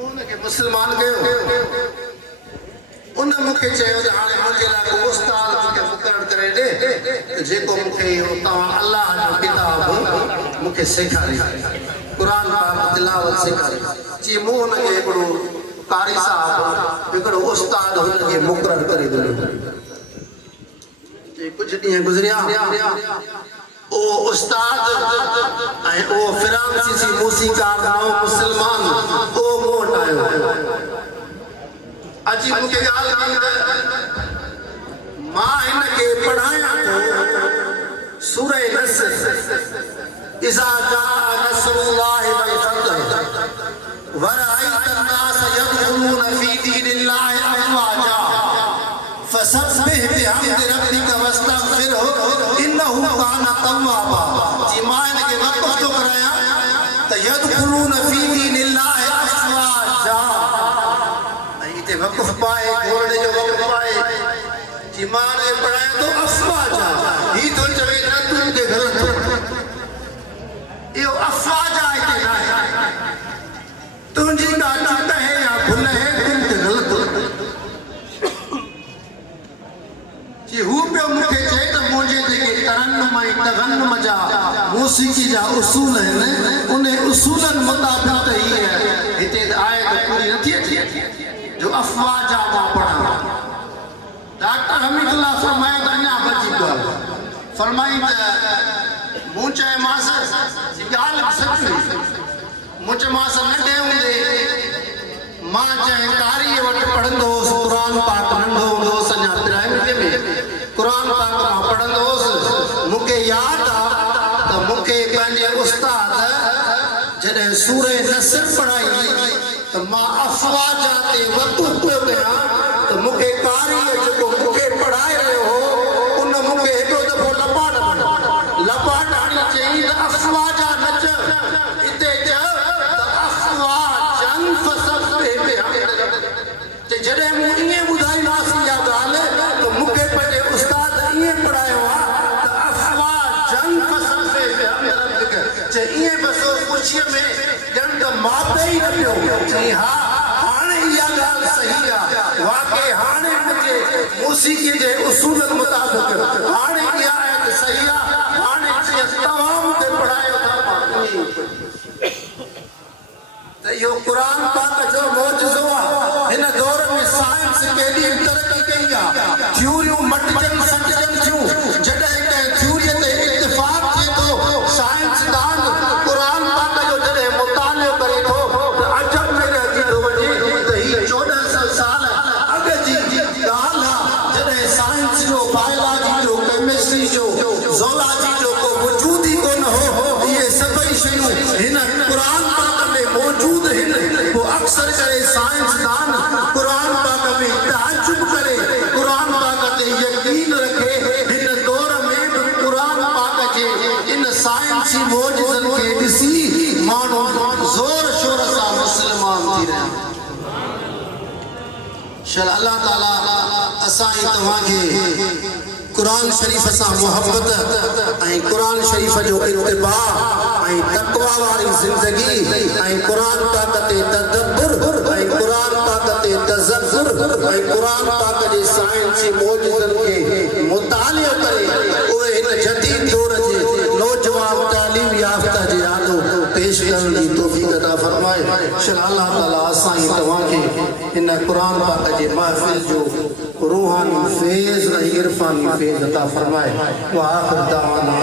उनके मुसलमान कयो उन मूंखे चयो त हाणे मुंहिंजे लाइ को उस्ताद मूंखे मुक़ररु करे ॾे त जेको मूंखे इहो तव्हां अलाह जो किताब मूंखे सेखारे क़ुर पाक तिलावत सेखारे जी मूं हुनखे हिकिड़ो कारी साहब हिकिड़ो उस्ताद हुनखे मुक़ररु करे ॾिनो कुछ ॾींहं गुज़रिया ओ उस्ताद ऐं ओ फ्रांसीसी मूसीकार नओ मुसलमान ओ मोट आयो अजी मूंखे ॻाल्हि कई त मां हिनखे पढ़ायां थो सूरह नसर इज़ा जाअ नसरुल्लाहि वल फतह वरअयत अन्नास यदखुलून फी दीनिल्लाहि अफ़वाजा फसब्बिह बिहम्दि रब्बिका वस्तगफिरहु इन्नहु कान तव्वाबा जी मां हिनखे वक़्फ़ थो करायां त यदखुलून फी दीनिल्लाहि अफ़वाजा इते वक़्फ़ पाए घोड़े जो वक़्फ़ पाए जी मां हिनखे पढ़ायां थो अफ़वाजा ही तो चवे न तू के ग़लत इहो अफ़वाजा हिते न आहे तुंहिंजी ॻाल्हि कहे या भुल है तुम ग़लत जी हू पियो मूंखे चए त मुंहिंजे जेके तरन्नुम ऐं तगन्नुम जा मौसीक़ी जा उसूल आहिनि उन उसूलनि मुताबिक़ त हीअ हिते आहे त पूरी नथी अचे जो अफ़वाजा मां पढ़ां डॉक्टर हमीदुल्लाह फरमाए त अञा बची ॻाल्हि फरमाई त मूं चयोमांसि ॻाल्हि सच मूं चयोमांसि नंढे हूंदे मां जंहिं कारीअ वटि पढ़ंदो हुउसि क़ुर पाक नंढो हूंदो हुउसि अञा प्राइमरी में क़ुर पाक मां पढ़ंदो हुउसि मूंखे यादि आहे त मूंखे पंहिंजे उस्ताद जॾहिं सूरह नसर पढ़ाई त मां अफ़वाजा ते वक़्फ़ पियो कयां त मूंखे कारीअ जेको मूंखे पढ़ाए रहियो हो उन मूंखे हिकिड़ो दफ़ो लपाट हणी चई त अफ़वाजा न चओ हिते चओ त अफ़वाजन फसब्बिह बिहम्दि रब्बिका जॾहिं मूं ईअं ॿुधाईमांसि इहा ॻाल्हि त मूंखे पंहिंजे उस्ताद ईअं पढ़ायो आहे त अफ़वाजन फसब्बिह बिहम्दि रब्बिका चई ईअं बसि कुर्सीअ में ॼण त मापे ई न पियो चई हा हाणे इहा ॻाल्हि सही आहे वाक़ई हाणे मुंहिंजे मौसीक़ीअ जे उसूलनि मुताबिक़ हाणे इहा आयत सही आहे हाणे जीअं तव्हां मूंखे पढ़ायो था मां ईअं त इहो क़ुर पाक जो मौजज़ो आहे हिन दौर में साइंस केॾी तरक़ी कई आहे थ्यूरियूं मटिजनि सटिजनि थियूं जॾहिं कंहिं थ्यूरीअ ते इत्तिफ़ाक़ थिए थो साइंसदान क़ुर पाक जो जॾहिं मुतालियो करे थो त अजब में रहिजी थो वञे त हीअ 1400 साल अॻु जी ॻाल्हि आहे जॾहिं साइंस जो बायोलॉजी जो केमिस्ट्री जो ज़ूलॉजी जो को वजूद ई कोन हो इहे सभई शयूं हिन क़ुर पाक में मौजूद आहिनि पोइ अक्सर करे साइंसदान क़ुर पाक में ताजुब करे क़ुर पाक ते यकीन रखे हिन दौर में बि क़ुर पाक जे इन साइंसी मौजज़नि खे ॾिसी माण्हू ज़ोर शोर सां मुस्लमान थी रहिया शल अल्लाह ताला असां तव्हांखे क़ुर शरीफ़ सां मोहब्बत ऐं क़ुर शरीफ़ जो इत्तिबा ऐं तक़वा वारी ज़िंदगी ऐं क़ुर पाक ते तदब्बुर ऐं क़ुर पाक ते तज़क्कुर ऐं क़ुर पाक जे साइंसी मौजज़नि खे मुतालियो करे उहे हिन जदीद दौर जे नौजवान तालीम याफ़्ता जे आॾो पेश करण जी तौफ़ीक़ अता फरमाए शल अल्लाह ताला असां तव्हांखे हिन क़ुर पाक जे महफ़िल जो रूहानी फैज़ ऐं इरफानी फैज़ अता फरमाए व आख़िर दावाना